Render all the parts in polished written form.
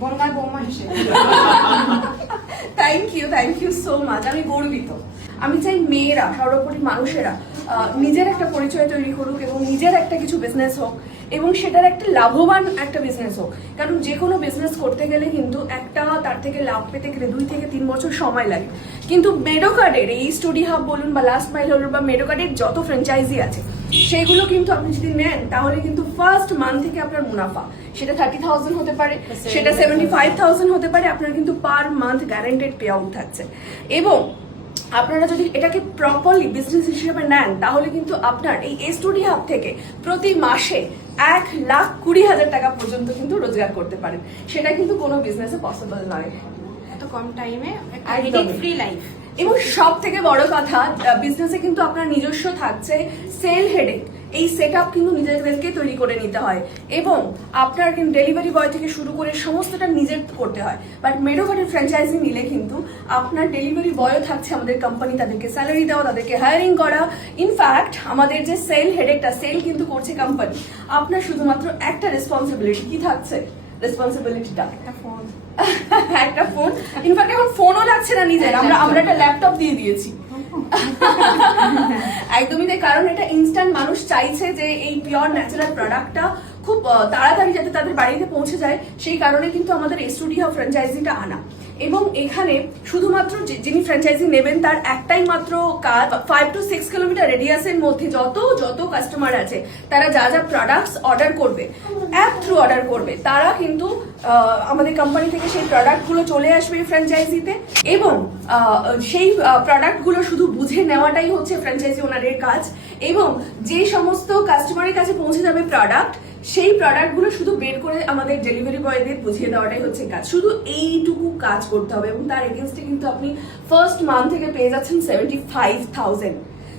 বনগাঁর বৌমা হিসেবে। Thank you so much. আমি গর্বিত। আমি চাই মেয়েরা, সর্বোপরি মানুষেরা নিজের একটা পরিচয় তৈরি করুক এবং নিজের একটা কিছু বিজনেস হোক এবং সেটার একটা লাভবান একটা বিজনেস হোক। কারণ যে কোনো বিজনেস করতে গেলে কিন্তু একটা তার থেকে লাভ পেতে গেলে 2 থেকে 3 বছর সময় লাগে। কিন্তু মেডোকার্ডের এই স্টুডি হাব বলুন বা লাস্ট মাইল বলুন বা মেডোকার্ডের যত ফ্র্যাঞ্চাইজি আছে সেইগুলো কিন্তু আপনি যদি নেন তাহলে কিন্তু ফার্স্ট মান্থ থেকে আপনার মুনাফা সেটা 30,000 হতে পারে, সেটা 75,000 হতে পারে। আপনার কিন্তু per month guaranteed pay out থাকছে। এবং আপনারা যদি এটাকে প্রপারলি বিজনেস হিসেবে নেন তাহলে কিন্তু আপনার এই স্টুডি হাব থেকে প্রতি মাসে 1,20,000 টাকা পর্যন্ত কিন্তু রোজগার করতে পারেন। সেটা কিন্তু কোনো বিজনেসে পসিবল নয় এত কম টাইমে একদমই। Free life. এবং সব থেকে বড় কথা, বিজনেসে কিন্তু আপনার নিজস্ব থাকছে সেল হেডেক। এই সেট আপ কিন্তু নিজেদেরকে তৈরি করে নিতে হয় এবং আপনার কিন্তু ডেলিভারি বয় থেকে শুরু করে সমস্তটা নিজের করতে হয়। বাট মেডোকার্ডের ফ্র্যাঞ্চাইজি নিলে কিন্তু আপনার ডেলিভারি বয়ও থাকছে আমাদের কোম্পানি, তাদেরকে স্যালারি দেওয়া, তাদেরকে হায়ারিং করা। ইনফ্যাক্ট আমাদের যে সেল হেডেকটা, সেল কিন্তু করছে কোম্পানি। আপনার শুধুমাত্র একটা রেসপন্সিবিলিটি কি থাকছে, রেসপন্সিবিলিটিটা একটা ফোন। একটা ফোন। ইনফ্যাক্ট এখন ফোনও লাগছে না নিজের, আমরা একটা ল্যাপটপ দিয়ে দিয়েছি। একদমই তাই। কারণ এটা ইনস্ট্যান্ট, মানুষ চাইছে যে এই পিওর ন্যাচারাল প্রোডাক্টটা খুব তাড়াতাড়ি যাতে তাদের বাড়িতে পৌঁছে যায়, সেই কারণে কিন্তু আমাদের স্টুডিও ফ্র্যাঞ্চাইজিটা আনা। এবং এখানে শুধুমাত্র যিনি ফ্র্যাঞ্চাইজি নেবেন তার একটাই মাত্র কাজ, 5 to 6 কিলোমিটার রেডিয়াসের মধ্যে যত কাস্টমার আছে তারা যা যা প্রোডাক্টস অর্ডার করবে, অ্যাপ থ্রু অর্ডার করবে, তারা কিন্তু আমাদের কোম্পানি থেকে সেই প্রোডাক্টগুলো চলে আসবে ফ্র্যাঞ্চাইজিতে। এবং সেই প্রোডাক্টগুলো শুধু বুঝে নেওয়াটাই হচ্ছে ফ্র্যাঞ্চাইজি ওনারের কাজ। এবং যে সমস্ত কাস্টমারের কাছে পৌঁছে যাবে প্রোডাক্ট, সেই প্রোডাক্টগুলো শুধু বের করে আমাদের ডেলিভারি বয়দের বুঝিয়ে দেওয়াটাই হচ্ছে কাজ। শুধু এইটুকু কাজ করতে হবে এবং তার এগেনস্টে কিন্তু আপনি ফার্স্ট মান্থ থেকে পেয়ে যাচ্ছেন 75,000।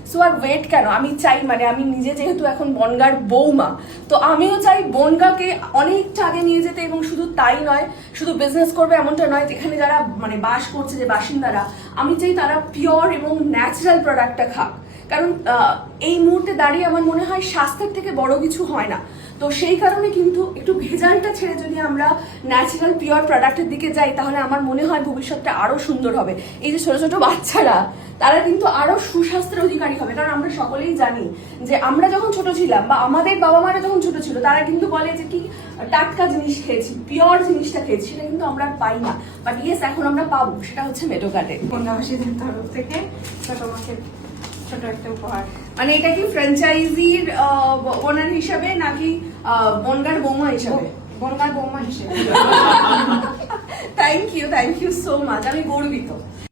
সো আর ওয়েট কেন? আমি চাই, মানে আমি নিজে যেহেতু এখন বনগাঁর বৌমা, তো আমিও চাই বনগাঁকে অনেকটা আগে নিয়ে যেতে। এবং শুধু তাই নয়, শুধু বিজনেস করবে এমনটা নয়, এখানে যারা মানে বাস করছে, যে বাসিন্দারা, আমি চাই তারা পিওর এবং ন্যাচারাল প্রোডাক্টটা খাক। কারণ এই মুহূর্তে দাঁড়িয়ে আমার মনে হয় স্বাস্থ্যের থেকে বড় কিছু হয় না। তো সেই কারণে কিন্তু একটু ভেজালটা ছেড়ে যদি আমরা ন্যাচারাল পিওর প্রোডাক্টের দিকে যাই তাহলে আমার মনে হয় ভবিষ্যৎটা আরো সুন্দর হবে। এই যে ছোট ছোট বাচ্চারা, তারা কিন্তু আরো সুস্বাস্থ্যের অধিকারী হবে। কারণ আমরা সকলেই জানি যে আমরা যখন ছোট ছিলাম বা আমাদের বাবা মারা যখন ছোট ছিল, তারা কিন্তু বলে যে কি টাটকা জিনিস খেয়েছি, পিওর জিনিসটা খেয়েছি, সেটা কিন্তু আমরা পাই না। বাট ইয়েস, এখন আমরা পাবো, সেটা হচ্ছে মেডোকার্ডে। বনগাঁবাসীদের তরফ থেকে তোমাকে ছোট একটা উপহার। মানে এটা কি ফ্র্যাঞ্চাইজির ওনার হিসাবে নাকি বনগাঁর বৌমা হিসাবে? বনগাঁর বৌমা হিসেবে। Thank you so much. আমি গর্বিত।